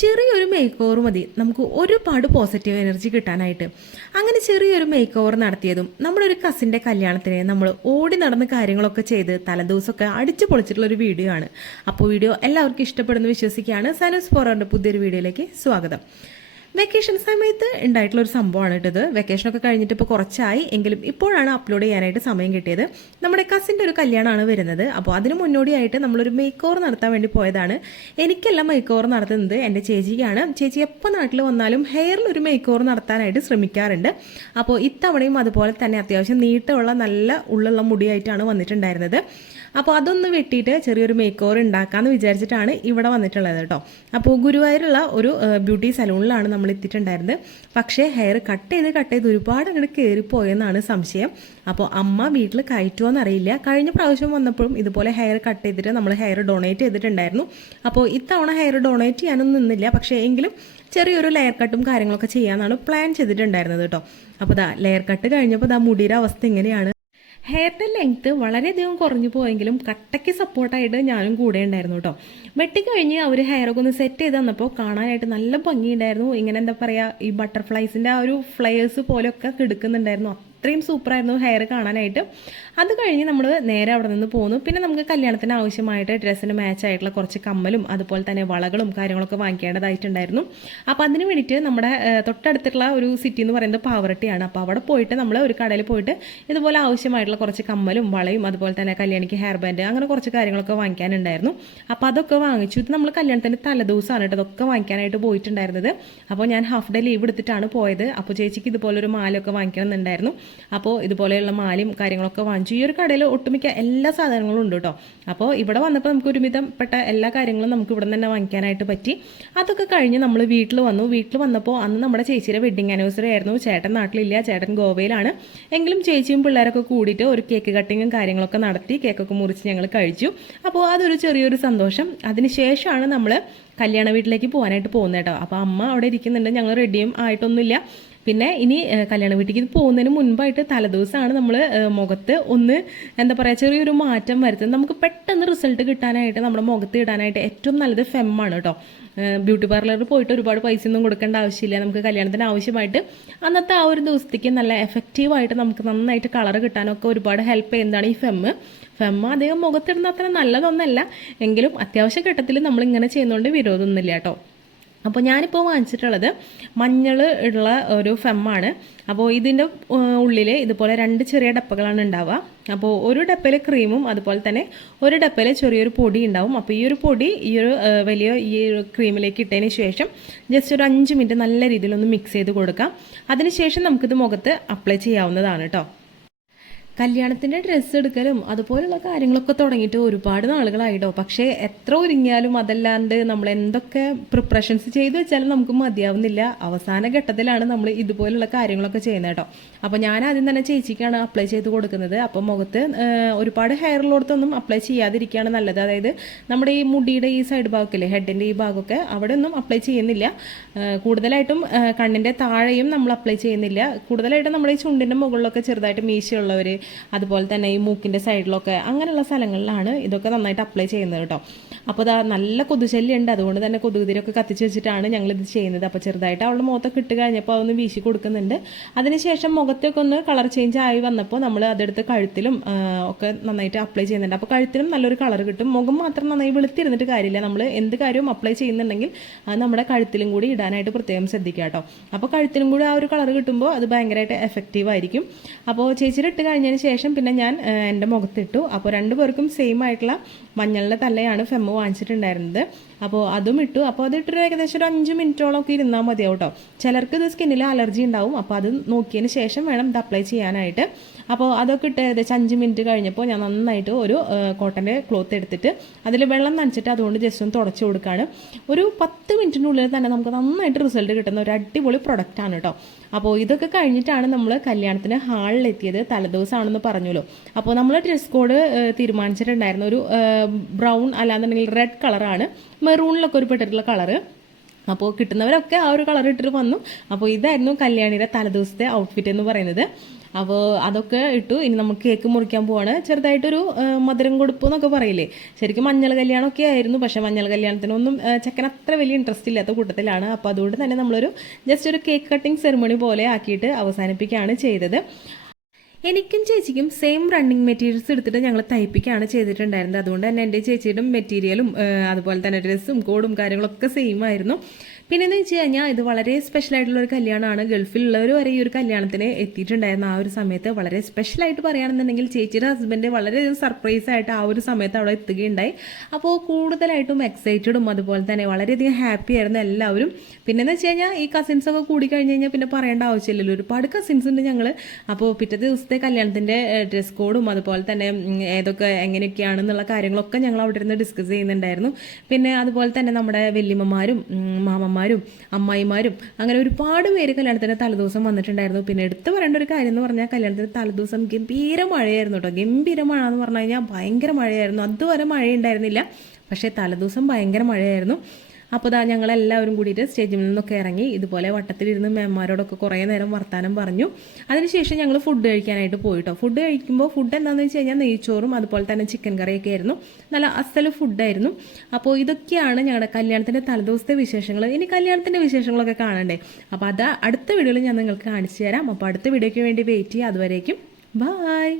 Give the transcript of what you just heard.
ചെറിയൊരു make over മതി. നമുക്ക് ഒരുപാട് പോസിറ്റീവ് എനർജി കിട്ടാനായിട്ട്. അങ്ങനെ ചെറിയൊരു മേക്ക് ഓവർ നടത്തിയതും നമ്മുടെ ഒരു കസിന്റെ കല്യാണത്തിന് നമ്മൾ ഓടി നടന്ന് കാര്യങ്ങളൊക്കെ ചെയ്ത് തലേദിവസമൊക്കെ അടിച്ചു പൊളിച്ചിട്ടുള്ള ഒരു വീഡിയോ ആണ്. അപ്പോൾ വീഡിയോ എല്ലാവർക്കും ഇഷ്ടപ്പെടുന്നു വിശ്വസിക്കുകയാണ്. സനോസ് ഫോറോറിന്റെ പുതിയൊരു വീഡിയോയിലേക്ക് സ്വാഗതം. വെക്കേഷൻ സമയത്ത് ഉണ്ടായിട്ടുള്ള ഒരു സംഭവമാണ് കേട്ടത് വെക്കേഷനൊക്കെ കഴിഞ്ഞിട്ട് ഇപ്പോൾ കുറച്ചായി. എങ്കിലും ഇപ്പോഴാണ് അപ്ലോഡ് ചെയ്യാനായിട്ട് സമയം കിട്ടിയത്. നമ്മുടെ കസിന്റെ ഒരു കല്യാണമാണ് വരുന്നത്. അപ്പോൾ അതിന് മുന്നോടിയായിട്ട് നമ്മളൊരു മേക്ക് ഓവർ നടത്താൻ വേണ്ടി പോയതാണ്. എനിക്കല്ല മേക്ക് ഓവർ നടത്തുന്നത്. എന്റെ ചേച്ചിക്കാണ്. ചേച്ചി എപ്പോൾ നാട്ടിൽ വന്നാലും ഹെയറിൽ ഒരു മേക്ക് ഓവർ നടത്താനായിട്ട് ശ്രമിക്കാറുണ്ട്. അപ്പോൾ ഇത്തവണയും അതുപോലെ തന്നെ അത്യാവശ്യം നീട്ടമുള്ള നല്ല ഉള്ളുള്ള മുടിയായിട്ടാണ് വന്നിട്ടുണ്ടായിരുന്നത്. അപ്പോൾ അതൊന്ന് വെട്ടിയിട്ട് ചെറിയൊരു മേക്ക് ഓവർ ഉണ്ടാക്കാമെന്ന് വിചാരിച്ചിട്ടാണ് ഇവിടെ വന്നിട്ടുള്ളത് കേട്ടോ. അപ്പോൾ ഗുരുവായൂരുള്ള ഒരു ബ്യൂട്ടി സലൂണിലാണ് നമ്മൾ എത്തിയിട്ടുണ്ടായിരുന്നത്. പക്ഷേ ഹെയർ കട്ട് ചെയ്ത് കട്ട് ചെയ്ത് ഒരുപാട് അങ്ങോട്ട് കയറിപ്പോയെന്നാണ് സംശയം. അപ്പോൾ അമ്മ വീട്ടിൽ കയറ്റുമോ അറിയില്ല. കഴിഞ്ഞ പ്രാവശ്യം വന്നപ്പോഴും ഇതുപോലെ ഹെയർ കട്ട് ചെയ്തിട്ട് നമ്മൾ ഹെയർ ഡൊണേറ്റ് ചെയ്തിട്ടുണ്ടായിരുന്നു. അപ്പോൾ ഇത്തവണ ഹെയർ ഡൊണേറ്റ് ചെയ്യാനൊന്നും നിന്നില്ല. പക്ഷേ എങ്കിലും ചെറിയൊരു ലെയർ കട്ടും കാര്യങ്ങളൊക്കെ ചെയ്യാമെന്നാണ് പ്ലാൻ ചെയ്തിട്ടുണ്ടായിരുന്നത് കേട്ടോ. അപ്പോൾ ദാ ലെയർ കട്ട് കഴിഞ്ഞപ്പോൾ ദാ മുടിയുടെ അവസ്ഥ എങ്ങനെയാണ്? ഹെയറിന്റെ ലെങ്ത്ത് വളരെയധികം കുറഞ്ഞു പോയെങ്കിലും കട്ടയ്ക്ക് സപ്പോർട്ടായിട്ട് ഞാനും കൂടെ ഉണ്ടായിരുന്നു കേട്ടോ. വെട്ടിക്കഴിഞ്ഞ് അവർ ഹെയറൊക്കെ ഒന്ന് സെറ്റ് ചെയ്ത് തന്നപ്പോൾ കാണാനായിട്ട് നല്ല ഭംഗിയുണ്ടായിരുന്നു. ഇങ്ങനെ എന്താ പറയുക ഈ ബട്ടർഫ്ലൈസിന്റെ ആ ഒരു ഫ്ലയേഴ്സ് പോലെയൊക്കെ കിടക്കുന്നുണ്ടായിരുന്നു. അത്രയും സൂപ്പറായിരുന്നു ഹെയർ കാണാനായിട്ട്. അത് കഴിഞ്ഞ് നമ്മൾ നേരെ അവിടെ നിന്ന് പോന്നു. പിന്നെ നമുക്ക് കല്യാണത്തിന് ആവശ്യമായിട്ട് ഡ്രസ്സിന് മാച്ച് ആയിട്ടുള്ള കുറച്ച് കമ്മലും അതുപോലെ തന്നെ വളകളും കാര്യങ്ങളൊക്കെ വാങ്ങിക്കേണ്ടതായിട്ടുണ്ടായിരുന്നു. അപ്പോൾ അതിന് വേണ്ടിയിട്ട് നമ്മുടെ തൊട്ടടുത്തുള്ള ഒരു സിറ്റി എന്ന് പറയുന്നത് പാവറട്ടിയാണ്. അപ്പോൾ അവിടെ പോയിട്ട് നമ്മൾ ഒരു കടയിൽ പോയിട്ട് ഇതുപോലെ ആവശ്യമായിട്ടുള്ള കുറച്ച് കമ്മലും വളയും അതുപോലെ തന്നെ കല്യാണിക്ക് ഹെയർ ബാൻഡ് അങ്ങനെ കുറച്ച് കാര്യങ്ങളൊക്കെ വാങ്ങിക്കാനുണ്ടായിരുന്നു. അപ്പോൾ അതൊക്കെ വാങ്ങിച്ചു. ഇത് നമ്മൾ കല്യാണത്തിന്റെ തലേദിവസമാണ് കേട്ടോ അതൊക്കെ വാങ്ങിക്കാനായിട്ട് പോയിട്ടുണ്ടായിരുന്നത്. അപ്പോൾ ഞാൻ ഹാഫ് ഡേ ലീവ് എടുത്തിട്ടാണ് പോയത്. അപ്പോൾ ചേച്ചിക്ക് ഇതുപോലൊരു മാലയൊക്കെ വാങ്ങിക്കണമെന്നുണ്ടായിരുന്നു. അപ്പോൾ ഇതുപോലെയുള്ള മാലയും കാര്യങ്ങളൊക്കെ വാങ്ങിച്ചു. ഈ ഒരു കടയിൽ ഒട്ടുമിക്ക എല്ലാ സാധനങ്ങളും ഉണ്ട് കേട്ടോ അപ്പോൾ ഇവിടെ വന്നപ്പോൾ നമുക്ക് ഒരുമിതപ്പെട്ട എല്ലാ കാര്യങ്ങളും നമുക്ക് ഇവിടെ തന്നെ വാങ്ങിക്കാനായിട്ട് പറ്റി. അതൊക്കെ കഴിഞ്ഞ് നമ്മൾ വീട്ടിൽ വന്നു. വീട്ടിൽ വന്നപ്പോൾ അന്ന് നമ്മുടെ ചേച്ചിയുടെ വെഡിങ് ആനിവേഴ്സറി ആയിരുന്നു. ചേട്ടൻ നാട്ടിലില്ല. ചേട്ടൻ ഗോവയിലാണ്. എങ്കിലും ചേച്ചിയും പിള്ളേരൊക്കെ കൂടിയിട്ട് ഒരു കേക്ക് കട്ടിങ്ങും കാര്യങ്ങളൊക്കെ നടത്തി കേക്കൊക്കെ മുറിച്ച് ഞങ്ങൾ കഴിച്ചു. അപ്പോൾ അതൊരു ചെറിയൊരു സന്തോഷം. അതിനുശേഷമാണ് നമ്മൾ കല്യാണ വീട്ടിലേക്ക് പോകാനായിട്ട് പോകുന്നത് കേട്ടോ അപ്പോൾ അമ്മ അവിടെ ഇരിക്കുന്നുണ്ട്. ഞങ്ങൾ റെഡിയും ആയിട്ടൊന്നുമില്ല. പിന്നെ ഇനി കല്യാണ വീട്ടിലേക്ക് പോകുന്നതിന് മുൻപായിട്ട് തലേദിവസമാണ് നമ്മൾ മുഖത്ത് ഒന്ന് എന്താ പറയുക ചെറിയൊരു മാറ്റം വരുത്തുന്നത്. നമുക്ക് പെട്ടെന്ന് റിസൾട്ട് കിട്ടാനായിട്ട് നമ്മുടെ മുഖത്ത് ഇടാനായിട്ട് ഏറ്റവും നല്ലത് ഫെമ്മാണ് കേട്ടോ ബ്യൂട്ടി പാർലറിൽ പോയിട്ട് ഒരുപാട് പൈസ ഒന്നും കൊടുക്കേണ്ട ആവശ്യമില്ല. നമുക്ക് കല്യാണത്തിന് ആവശ്യമായിട്ട് അന്നത്തെ ആ ഒരു ദിവസത്തേക്ക് നല്ല എഫക്റ്റീവായിട്ട് നമുക്ക് നന്നായിട്ട് കളർ കിട്ടാനൊക്കെ ഒരുപാട് ഹെൽപ്പ് ചെയ്യുന്നതാണ് ഈ ഫെമ്മ് ഫെമ്മ അധികം മുഖത്തിടുന്ന അത്ര നല്ലതൊന്നല്ല. എങ്കിലും അത്യാവശ്യ ഘട്ടത്തിൽ നമ്മളിങ്ങനെ ചെയ്യുന്നതുകൊണ്ട് വിരോധമൊന്നുമില്ല കേട്ടോ അപ്പോൾ ഞാനിപ്പോൾ വാങ്ങിച്ചിട്ടുള്ളത് മഞ്ഞൾ ഉള്ള ഒരു ഫെമ്മാണ് അപ്പോൾ ഇതിന്റെ ഉള്ളിൽ ഇതുപോലെ രണ്ട് ചെറിയ ഡപ്പകളാണ് ഉണ്ടാവുക. അപ്പോൾ ഒരു ഡപ്പയിൽ ക്രീമും അതുപോലെ തന്നെ ഒരു ഡപ്പയിൽ ചെറിയൊരു പൊടി ഉണ്ടാവും. അപ്പോൾ ഈ ഒരു പൊടി ഈ ഒരു വലിയ ഈ ഒരു ക്രീമിലേക്ക് ഇട്ടതിന് ശേഷം ജസ്റ്റ് ഒരു അഞ്ച് മിനിറ്റ് നല്ല രീതിയിലൊന്ന് മിക്സ് ചെയ്ത് കൊടുക്കാം. അതിനുശേഷം നമുക്കിത് മുഖത്ത് അപ്ലൈ ചെയ്യാവുന്നതാണ് കേട്ടോ കല്യാണത്തിന്റെ ഡ്രസ്സ് എടുക്കലും അതുപോലുള്ള കാര്യങ്ങളൊക്കെ തുടങ്ങിയിട്ട് ഒരുപാട് നാളുകളായിട്ടോ. പക്ഷേ എത്ര ഒരുങ്ങിയാലും അതല്ലാണ്ട് നമ്മൾ എന്തൊക്കെ പ്രിപ്പറേഷൻസ് ചെയ്ത് വെച്ചാലും നമുക്ക് മതിയാവുന്നില്ല. അവസാന ഘട്ടത്തിലാണ് നമ്മൾ ഇതുപോലുള്ള കാര്യങ്ങളൊക്കെ ചെയ്യുന്നത് കേട്ടോ. അപ്പോൾ ഞാൻ ആദ്യം തന്നെ ചേച്ചിക്കാണ് അപ്ലൈ ചെയ്ത് കൊടുക്കുന്നത്. അപ്പോൾ മുഖത്ത് ഒരുപാട് ഹെയർ ഉള്ളിടത്തൊന്നും അപ്ലൈ ചെയ്യാതിരിക്കുകയാണ് നല്ലത്. അതായത് നമ്മുടെ ഈ മുടിയുടെ ഈ സൈഡ് ഭാഗത്തില്ലേ ഹെഡിന്റെ ഈ ഭാഗമൊക്കെ അവിടെ ഒന്നും അപ്ലൈ ചെയ്യുന്നില്ല കൂടുതലായിട്ടും കണ്ണിന്റെ താഴെയും നമ്മൾ അപ്ലൈ ചെയ്യുന്നില്ല. കൂടുതലായിട്ടും നമ്മുടെ ഈ ചുണ്ടിന്റെ മുകളിലൊക്കെ ചെറുതായിട്ട് മീശയുള്ളവർ അതുപോലെ തന്നെ ഈ മൂക്കിന്റെ സൈഡിലൊക്കെ അങ്ങനെയുള്ള സ്ഥലങ്ങളിലാണ് ഇതൊക്കെ നന്നായിട്ട് അപ്ലൈ ചെയ്യുന്നത് കേട്ടോ. അപ്പോൾ അതാ നല്ല കൊതുശല്യമുണ്ട് അതുകൊണ്ട് തന്നെ കൊതുകുതിരൊക്കെ കത്തിച്ച് വെച്ചിട്ടാണ് ഞങ്ങളിത് ചെയ്യുന്നത്. അപ്പോൾ ചെറുതായിട്ട് അവളുടെ മുഖത്തൊക്കെ ഇട്ട് കഴിഞ്ഞപ്പോൾ അതൊന്ന് വീശി കൊടുക്കുന്നുണ്ട്. അതിനുശേഷം മുഖത്തൊക്കെ ഒന്ന് കളർ ചേഞ്ച് ആയി വന്നപ്പോൾ നമ്മൾ അതെടുത്ത് കഴുത്തിലും ഒക്കെ നന്നായിട്ട് അപ്ലൈ ചെയ്യുന്നുണ്ട്. അപ്പോൾ കഴുത്തിലും നല്ലൊരു കളർ കിട്ടും. മുഖം മാത്രം നന്നായി വെളുത്തിരുന്നിട്ട് കാര്യമില്ല. നമ്മൾ എന്ത് കാര്യവും അപ്ലൈ ചെയ്യുന്നുണ്ടെങ്കിൽ അത് നമ്മുടെ കഴുത്തിലും കൂടി ഇടാനായിട്ട് പ്രത്യേകം ശ്രദ്ധിക്കുക കേട്ടോ. അപ്പോൾ കഴുത്തിലും കൂടി ആ ഒരു കളർ കിട്ടുമ്പോൾ അത് ഭയങ്കരമായിട്ട് എഫക്റ്റീവ് ആയിരിക്കും. അപ്പോൾ ചേച്ചിയുടെ ഇട്ട് കഴിഞ്ഞതിന് ശേഷം പിന്നെ ഞാൻ എന്റെ മുഖത്തിട്ടു. അപ്പോൾ രണ്ടുപേർക്കും സെയിം ആയിട്ടുള്ള മഞ്ഞളുടെ തലയാണ് ഫെമ്മ വാങ്ങിച്ചിട്ടുണ്ടായിരുന്നത്. അപ്പോൾ അതും ഇട്ടു. അപ്പോൾ അത് ഇട്ടൊരു ഏകദേശം ഒരു അഞ്ച് മിനിറ്റോളം ഒക്കെ ഇരുന്നാൽ മതിയാവും കേട്ടോ. ചിലർക്ക് ഇത് സ്കിന്നിൽ അലർജി ഉണ്ടാവും. അപ്പോൾ അത് നോക്കിയതിന് ശേഷം വേണം ഇത് അപ്ലൈ ചെയ്യാനായിട്ട്. അപ്പോൾ അതൊക്കെ ഇട്ട് ഏകദേശം അഞ്ച് മിനിറ്റ് കഴിഞ്ഞപ്പോൾ ഞാൻ നന്നായിട്ട് ഒരു കോട്ടന്റെ ക്ലോത്ത് എടുത്തിട്ട് അതിൽ വെള്ളം നനച്ചിട്ട് അതുകൊണ്ട് ജസ്റ്റ് ഒന്ന് തുടച്ച് കൊടുക്കുകയാണ് ഒരു പത്ത് മിനിറ്റിനുള്ളിൽ തന്നെ നമുക്ക് നന്നായിട്ട് റിസൾട്ട് കിട്ടുന്ന ഒരു അടിപൊളി പ്രൊഡക്റ്റാണ് കേട്ടോ അപ്പോൾ ഇതൊക്കെ കഴിഞ്ഞിട്ടാണ് നമ്മൾ കല്യാണത്തിന് ഹാളിലെത്തിയത് തലേദിവസമാണെന്ന് പറഞ്ഞല്ലോ. അപ്പോൾ നമ്മൾ ഡ്രസ് കോഡ് തീരുമാനിച്ചിട്ടുണ്ടായിരുന്നു ഒരു ബ്രൗൺ അല്ലാന്നുണ്ടെങ്കിൽ റെഡ് കളറാണ് മെറൂണിലൊക്കെ ഒരു പെട്ടിട്ടുള്ള കളർ അപ്പോൾ കിട്ടുന്നവരൊക്കെ ആ ഒരു കളർ ഇട്ടിട്ട് വന്നു. അപ്പോൾ ഇതായിരുന്നു കല്യാണിയുടെ തലേദിവസത്തെ ഔട്ട്ഫിറ്റ് എന്ന് പറയുന്നത്. അപ്പോൾ അതൊക്കെ ഇട്ടു. ഇനി നമുക്ക് കേക്ക് മുറിക്കാൻ പോവാണ്. ചെറുതായിട്ടൊരു മധുരം കൊടുപ്പ് എന്നൊക്കെ പറയില്ലേ? ശരിക്കും മഞ്ഞൾ കല്യാണമൊക്കെ ആയിരുന്നു. പക്ഷേ മഞ്ഞൾ കല്യാണത്തിനൊന്നും ചെക്കൻ അത്ര വലിയ ഇൻട്രസ്റ്റ് ഇല്ലാത്ത കൂട്ടത്തിലാണ്. അപ്പോൾ അതുകൊണ്ട് തന്നെ നമ്മളൊരു ജസ്റ്റ് ഒരു കേക്ക് കട്ടിംഗ് സെറിമണി പോലെ ആക്കിയിട്ട് അവസാനിപ്പിക്കുകയാണ് ചെയ്തത്. എനിക്കും ചേച്ചിക്കും സെയിം റണ്ണിങ് മെറ്റീരിയൽസ് എടുത്തിട്ട് ഞങ്ങൾ തയ്പ്പിക്കുകയാണ് ചെയ്തിട്ടുണ്ടായിരുന്നത്. അതുകൊണ്ട് തന്നെ എന്റെ ചേച്ചിയുടെ മെറ്റീരിയലും അതുപോലെ തന്നെ ഡ്രസ്സും കോഡും കാര്യങ്ങളൊക്കെ സെയിം ആയിരുന്നു. പിന്നെ എന്ന് വെച്ച് കഴിഞ്ഞാൽ ഇത് വളരെ സ്പെഷ്യൽ ആയിട്ടുള്ള ഒരു കല്യാണമാണ്. ഗൾഫിലുള്ളവർ വരെ ഈ ഒരു കല്യാണത്തിന് എത്തിയിട്ടുണ്ടായിരുന്ന ആ ഒരു സമയത്ത്. വളരെ സ്പെഷ്യൽ ആയിട്ട് പറയുകയാണെന്നുണ്ടെങ്കിൽ ചേച്ചിയുടെ ഹസ്ബൻഡ് വളരെ സർപ്രൈസ് ആയിട്ട് ആ ഒരു സമയത്ത് അവിടെ എത്തുകയുണ്ടായി. അപ്പോൾ കൂടുതലായിട്ടും എക്സൈറ്റഡും അതുപോലെ തന്നെ വളരെയധികം ഹാപ്പി ആയിരുന്നു എല്ലാവരും. പിന്നെ എന്ന് വെച്ച് കഴിഞ്ഞാൽ ഈ കസിൻസ് ഒക്കെ കൂടി കഴിഞ്ഞ് കഴിഞ്ഞാൽ പിന്നെ പറയേണ്ട ആവശ്യമില്ലല്ലോ. ഒരുപാട് കസിൻസ് ഉണ്ട് ഞങ്ങൾ അപ്പോൾ പിറ്റത്തെ ദിവസത്തെ കല്യാണത്തിന്റെ ഡ്രസ് കോഡും അതുപോലെ തന്നെ ഏതൊക്കെ എങ്ങനെയൊക്കെയാണെന്നുള്ള കാര്യങ്ങളൊക്കെ ഞങ്ങൾ അവിടെ ഇരുന്ന് ഡിസ്കസ് ചെയ്യുന്നുണ്ടായിരുന്നു. പിന്നെ അതുപോലെ തന്നെ നമ്മുടെ വല്യമ്മമാരും ഉം, മാമന്മാരും അമ്മായിമാരും അങ്ങനെ ഒരുപാട് പേര് കല്യാണത്തിന്റെ തലേദിവസം വന്നിട്ടുണ്ടായിരുന്നു. പിന്നെ എടുത്തു പറയേണ്ട ഒരു കാര്യം എന്ന് പറഞ്ഞാൽ കല്യാണത്തിന് തലേദിവസം ഗംഭീര മഴയായിരുന്നു കേട്ടോ. ഗംഭീര മഴ എന്ന് പറഞ്ഞു കഴിഞ്ഞാൽ ഭയങ്കര മഴയായിരുന്നു. അതുവരെ മഴയുണ്ടായിരുന്നില്ല. പക്ഷേ തലേദിവസം ഭയങ്കര മഴയായിരുന്നു. അപ്പോൾ ദാ ഞങ്ങളെല്ലാവരും കൂടിയിട്ട് സ്റ്റേജിൽ നിന്നൊക്കെ ഇറങ്ങി ഇതുപോലെ വട്ടത്തിലിരുന്ന് മേന്മാരോടൊക്കെ കുറേ നേരം വർത്താനം പറഞ്ഞു. അതിനുശേഷം ഞങ്ങൾ ഫുഡ് കഴിക്കാനായിട്ട് പോയിട്ടോ. ഫുഡ് കഴിക്കുമ്പോൾ ഫുഡ് എന്താണെന്ന് വെച്ച് കഴിഞ്ഞാൽ നെയ്ച്ചോറും അതുപോലെ തന്നെ ചിക്കൻ കറിയൊക്കെ ആയിരുന്നു. നല്ല അസൽ ഫുഡായിരുന്നു അപ്പോൾ ഇതൊക്കെയാണ് ഞങ്ങളുടെ കല്യാണത്തിന്റെ തലേദിവസത്തെ വിശേഷങ്ങൾ ഇനി കല്യാണത്തിന്റെ വിശേഷങ്ങളൊക്കെ കാണണ്ടേ? അപ്പോൾ അത് അടുത്ത വീഡിയോയിൽ ഞാൻ നിങ്ങൾക്ക് കാണിച്ചു തരാം. അപ്പോൾ അടുത്ത വീഡിയോയ്ക്ക് വേണ്ടി വെയിറ്റ് ചെയ്യുക. അതുവരേക്കും ബായ്